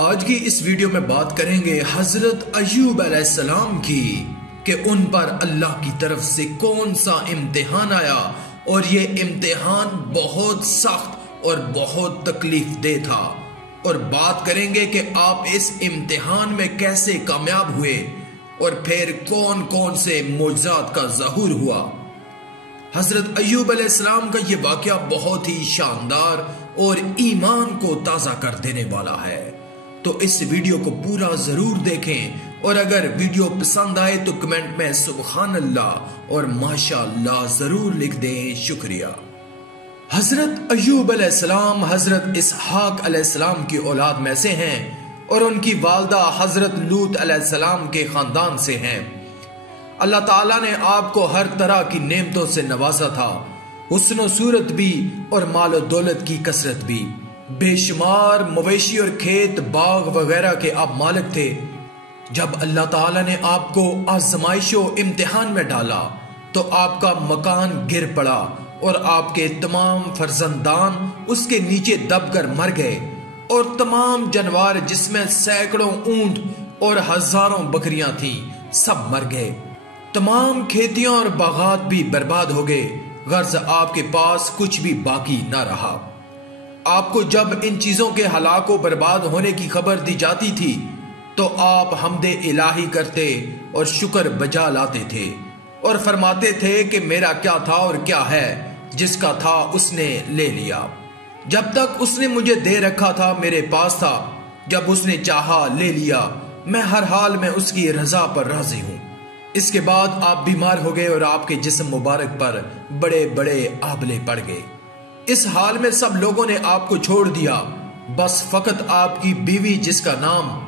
आज की इस वीडियो में बात करेंगे हजरत अय्यूब अलैहिस्सलाम की कि उन पर अल्लाह की तरफ से कौन सा इम्तिहान आया और ये इम्तिहान बहुत सख्त और बहुत तकलीफ दे था। और बात करेंगे कि आप इस इम्तिहान में कैसे कामयाब हुए और फिर कौन कौन से मोजज़ात का ज़हूर हुआ। हजरत अय्यूब अलैहिस्सलाम का ये वाक़या बहुत ही शानदार और ईमान को ताज़ा कर देने वाला है, तो इस वीडियो को पूरा जरूर देखें और अगर वीडियो पसंद आए तो कमेंट में सुबहान अल्लाह और माशाअल्लाह जरूर लिख दें। शुक्रिया। हजरत अय्यूब अलैहिस्सलाम हजरत इसहाक अलैहिस्सलाम की औलाद में से हैं और उनकी वालदा हजरत लूत अलैहिस्सलाम के खानदान से हैं। अल्लाह ताला ने आपको हर तरह की नेमतों से नवाजा था, हुस्न सूरत भी और मालो दौलत की कसरत भी। बेशुमार मवेशी और खेत बाग वगैरह के आप मालिक थे। जब अल्लाह ताला ने आपको आजमाइशों इम्तिहान में डाला तो आपका मकान गिर पड़ा और आपके तमाम फर्जंदान उसके नीचे दबकर मर गए और तमाम जानवर जिसमें सैकड़ों ऊंट और हजारों बकरियां थीं सब मर गए। तमाम खेतियां और बागात भी बर्बाद हो गए, गर्ज आपके पास कुछ भी बाकी ना रहा। आपको जब इन चीजों के हलाको बर्बाद होने की खबर दी जाती थी तो आप हमदे इलाही करते और शुक्र बजा लाते थे और फरमाते थे कि मेरा क्या था और क्या है, जिसका था उसने ले लिया। जब तक उसने मुझे दे रखा था मेरे पास था, जब उसने चाहा ले लिया। मैं हर हाल में उसकी रजा पर राजी हूं। इसके बाद आप बीमार हो गए और आपके जिस्म मुबारक पर बड़े बड़े आबले पड़ गए। इस हाल में सब लोगों ने आपको छोड़ दिया, बस फकत आपकी बीवी जिसका नाम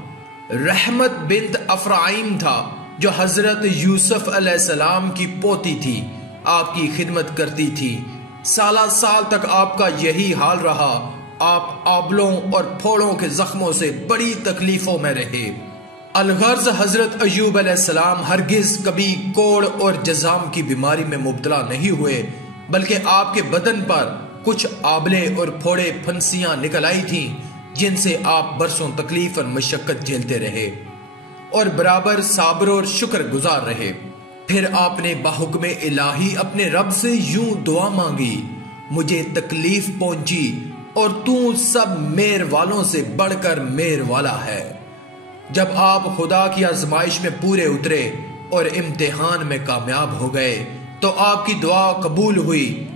रहमत बिन्त अफराइम था, जो हजरत यूसुफ अलैहिस्सलाम की पोती थी, आपकी खिदमत करती थी। साला साल तक आपका यही हाल रहा। आप आबलों और फोड़ों के जख्मों से बड़ी तकलीफों में रहे। अलगर्ज हजरत अय्यूब अलैहिस्सलाम हरगिज कभी कोड़ और जजाम की बीमारी में मुब्तला नहीं हुए, बल्कि आपके बदन पर कुछ आबले और फोड़े फंसियां निकल आई थीं, जिनसे आप बरसों तकलीफ और मशक्कत झेलते रहे और बराबर साबर और शुक्र गुजार रहे। फिर आपने बाहुक्म इलाही अपने रब से यूं दुआ मांगी, मुझे तकलीफ पहुंची और तू सब मेर वालों से बढ़कर मेर वाला है। जब आप खुदा की आजमाइश में पूरे उतरे और इम्तिहान में कामयाब हो गए तो आपकी दुआ कबूल हुई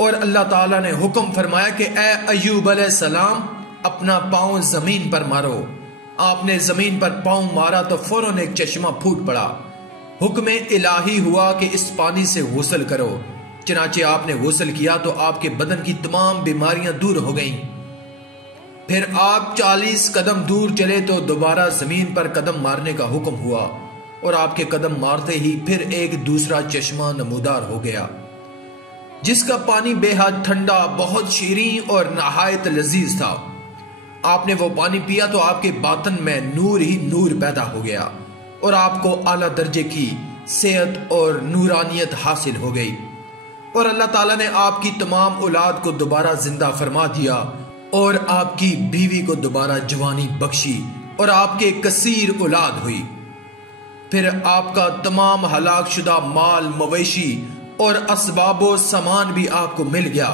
और अल्लाह ताला ने हुक्म फरमाया कि ए अय्यूब अलैहिस्सलाम अपना पांव जमीन पर मारो। आपने जमीन पर पांव मारा तो फौरन एक चश्मा फूट पड़ा। हुक्म इलाही हुआ कि इस पानी से गुस्ल करो। चनाचे आपने गुस्ल किया तो आपके बदन की तमाम बीमारियां दूर हो गईं। फिर आप 40 कदम दूर चले तो दोबारा जमीन पर कदम मारने का हुक्म हुआ और आपके कदम मारते ही फिर एक दूसरा चश्मा नमूदार हो गया, जिसका पानी बेहद ठंडा, बहुत शीरीं और नहायत लजीज था। आपने वो पानी पिया तो आपके बातन में नूर ही नूर पैदा हो गया और आपको आला दर्जे की सेहत और नूरानियत हासिल हो गई और अल्लाह ताला ने आपकी तमाम औलाद को दोबारा जिंदा फरमा दिया और आपकी बीवी को दोबारा जवानी बख्शी और आपके कसीर औलाद हुई। फिर आपका तमाम हलाक शुदा माल मवेशी और असबाबो सामान भी आपको मिल गया,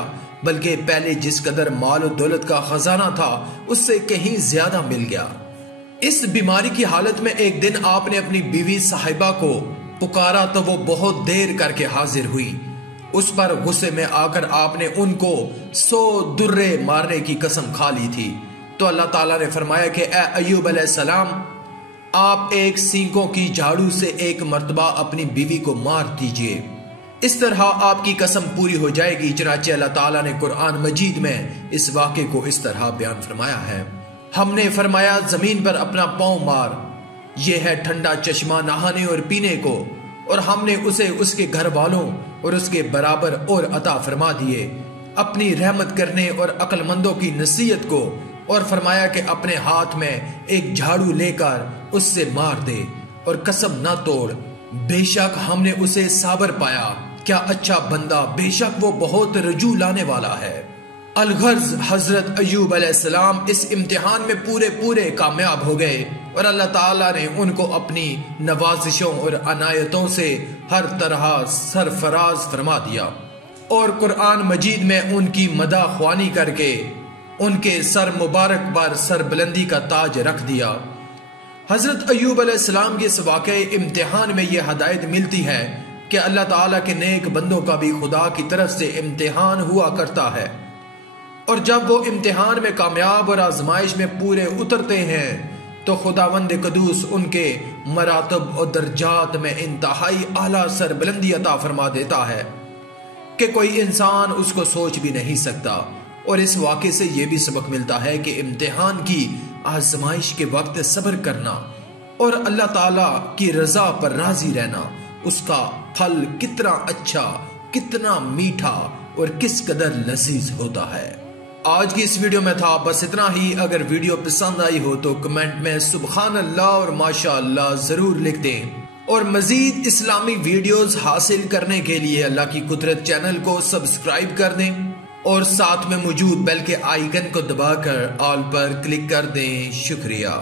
बल्कि पहले जिस कदर माल और दौलत का खजाना था उससे कहीं ज्यादा मिल गया। इस बीमारी की हालत में एक दिन आपने अपनी बीवी साहिबा को पुकारा तो वो बहुत देर करके हाजिर हुई। उस पर गुस्से में आकर आपने उनको 100 दुर्रे मारने की कसम खा ली थी। तो अल्लाह ताला ने फरमाया कि ए अय्यूब अलैहिस्सलाम, आप एक सींगों की झाड़ू से एक मर्तबा अपनी बीवी को मार दीजिए, इस तरह आपकी कसम पूरी हो जाएगी। चनाचे अल्लाह ताला ने कुरान मजीद में इस वाक़े को इस तरह बयान फरमाया है। हमने फरमाया जमीन पर अपना पांव मार, यह है ठंडा चश्मा नहाने और पीने को, और हमने उसे उसके घर वालों और उसके बराबर और अता फरमा दिए अपनी रहमत करने और अक्लमंदों की नसीहत को। और फरमाया कि अपने हाथ में एक झाड़ू लेकर उससे मार दे और कसम ना तोड़, बेशक हमने उसे साबर पाया। क्या अच्छा बंदा, बेशक वो बहुत रजू लाने वाला है। अलगर्ज हजरत अय्यूब अलैहिस्सलाम इस इम्तिहान में पूरे कामयाब हो गए और अल्लाह ताला ने उनको अपनी नवाजिशों और अनायतों से हर तरह सरफराज फरमा दिया और कुरान मजीद में उनकी मदाख्वानी करके उनके सर मुबारक पर सरबुलंदी का ताज रख दिया। हजरत अय्यूब अलैहिस्सलाम के इस वाक़ई इम्तिहान में यह हदायत मिलती है कि अल्लाह ताला के नेक बंदों का भी खुदा की तरफ से इम्तिहान हुआ करता है और जब वो इम्तिहान में कामयाब और आजमाइश में पूरे उतरते हैं तो खुदावंद कदूस उनके मरातब और दर्जात में इंतहाई आला सरबुलंदी अता फरमा देता है कि कोई इंसान उसको सोच भी नहीं सकता। और इस वाक़े से यह भी सबक मिलता है कि इम्तिहान की आजमाइश के वक्त सब्र करना और अल्लाह ताला की रजा पर राजी रहना, उसका फल कितना अच्छा, कितना मीठा और किस कदर लजीज होता है। आज की इस वीडियो में था बस इतना ही। अगर वीडियो पसंद आई हो तो कमेंट में सुबहान अल्लाह और माशाअल्लाह जरूर लिख दें और मजीद इस्लामी वीडियोस हासिल करने के लिए अल्लाह की कुदरत चैनल को सब्सक्राइब कर दें और साथ में मौजूद बेल के आइकन को दबाकर ऑल पर क्लिक कर दें। शुक्रिया।